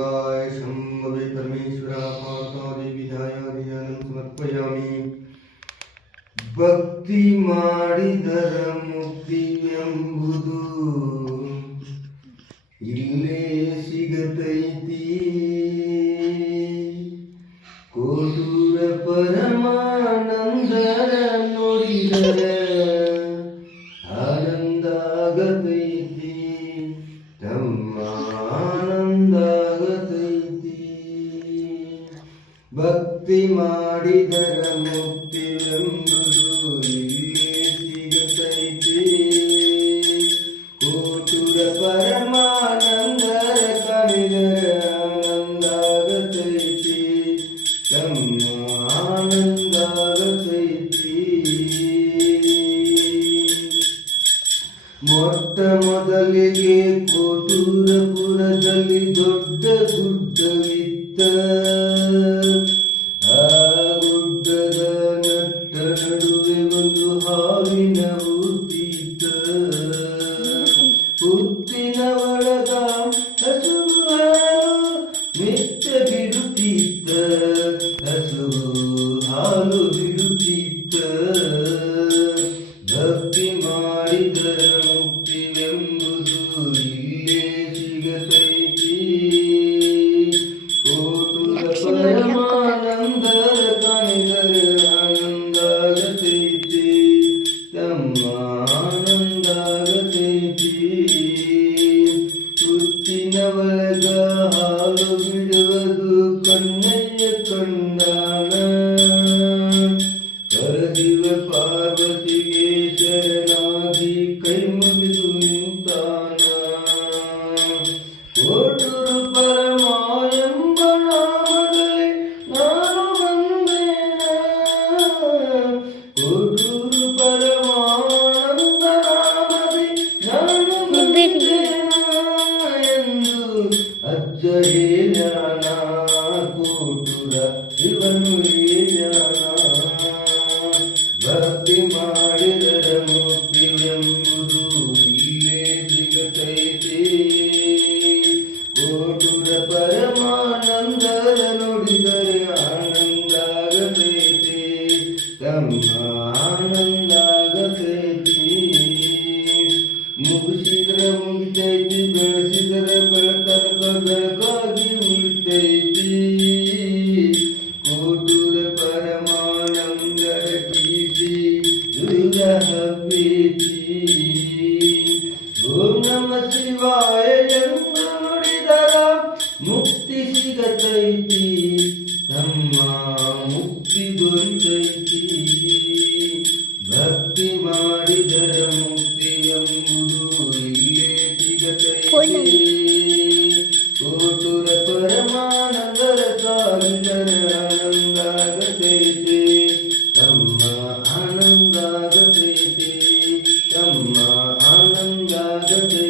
शिवाय शंभवे परमेश्वरापादादिविधाय ध्यानं समर्पयामि ಭಕ್ತಿ ಮಾಡಿದರ ಮುಕ್ತಿಯೆಂಬುದು ಇಲ್ಲೇ ಸಿಗತೈತಿ ಕೋಟೂರ ಪರಮಾನಂದರ ನೋಡಿದರ ಆನಂದ ಆಗತೈತಿ ತಮ್ಮ ಆನಂದ ಆಗತೈತಿ ಭಕ್ತಿ ಮಾಡಿದರ ಮುಕ್ತಿಯೆಂಬುದು ಇಲ್ಲೇ ಸಿಗತೈತಿ ಕೋಟುರ ಪರಮಾನಂದರ ಕಾಣಿದರ ಆನಂದ ಆಗತೈತಿ ತಮ್ಮ ಆನಂದ ಆಗತೈತಿ ಮೊಟ್ಟ ಮೊದಲಿಗೆ ಕೋಟೂರಪುರದಲ್ಲಿ ದೊಡ್ಡ ಗುಡ್ಡವಿತ್ತ ಆ ಗುಡ್ಡದ ನಟ್ಟ ನಡುವೆ ಒಂದು ಹಾವಿನ ಹುಟ್ಟಿತ ಹುಟ್ಟಿನ ಒಳಗ ಹಸುವು ಹಾಲು ಮೆತ್ತ ಬಿಡುತ್ತಿತ್ತ ಹಸುವು ಹಾಲು ಬಿಡುತ್ತಿತ್ತ ಭಕ್ತಿ ಮಾಡಿದರ ಮುಕ್ತಿವೆಂಬುದು ಇಲ್ಲೇ ಸಿಗತೈತಿ ಕೋಟುರ ಪರಮಾನಂದರ ಕಾಣಿದರ ಆನಂದ ಆಗತೈತಿ ತಮ್ಮ ಆನಂದ ಆಗತೈತಿ ಹುಟ್ಟಿನ ಒಳಗ ಹಾಲು ಬಿಡುವುದು ಕನ್ನಯ್ಯ ಕಂಡಾನ ಕರದಿವ ಪಾರ್ವತಿಗೆ ಶರಣಾಗಿ ಕೈ ಮುಗಿದು ನಿಂತಾನ ಕೋಟೂರು ಪರಮ ಎಂಬ ನಾಮದಲ್ಲಿ ನಾನು ಬಂದೇನ ಕೋಟೂರು ಪರಮಾನಂದ ನಾಮದಿ ನಾನು ಬಂದೇನ ಎಂದು ಅಜ್ಜ ಹೇಳ್ಯಾನ ಕೋಟೂರ ಇವನು ಹೇಳ್ಯಾನ ಭಕ್ತಿ ಮಾಡಿದರ ಮುಕ್ತಿವೆಂಬುದು ಇಲ್ಲೇ ಸಿಗತೈತಿ ಕೋಟುರ ಪರಮಾನಂದರ ನೋಡಿದರೆ ಆನಂದ ಆಗತೈತಿ ತಮ್ಮ ಆನಂದ ಆಗತೈತಿ ಮುಗಿಸಿದ್ರ ಮುಗಿತೈತಿ ಬೆಳೆಸಿದರ ಬೆಳತನಕ ಬೆಳಕಾಗಿ ಉಳಿತೈತಿ ಕೋಟೂರ ಪರಮಾನಂದರ ಕೀರ್ತಿ ದುರ್ಗ ಹಬ್ಬೇತಿ ಓಂ ನಮ ಶಿವಾಯ ಎಂದು ನುಡಿದರ ಮುಕ್ತಿ ಸಿಗತೈತಿ ತಮ್ಮ ಮುಕ್ತಿ ದೊರೆತೈತಿ ಭಕ್ತಿ ಮಾಡಿದರ ಮುಕ್ತಿ ಎಂಬುದು ಇಲ್ಲೇ ಸಿಗತೈತಿ ಕೋಟುರ ಪರಮಾನಂದರ ಕಾಲಿದರ ಆನಂದ ಆಗತೈತಿ ತಮ್ಮ ಆನಂದ ಆಗತೈತಿ ತಮ್ಮ ಆನಂದ ಆಗತೈತಿ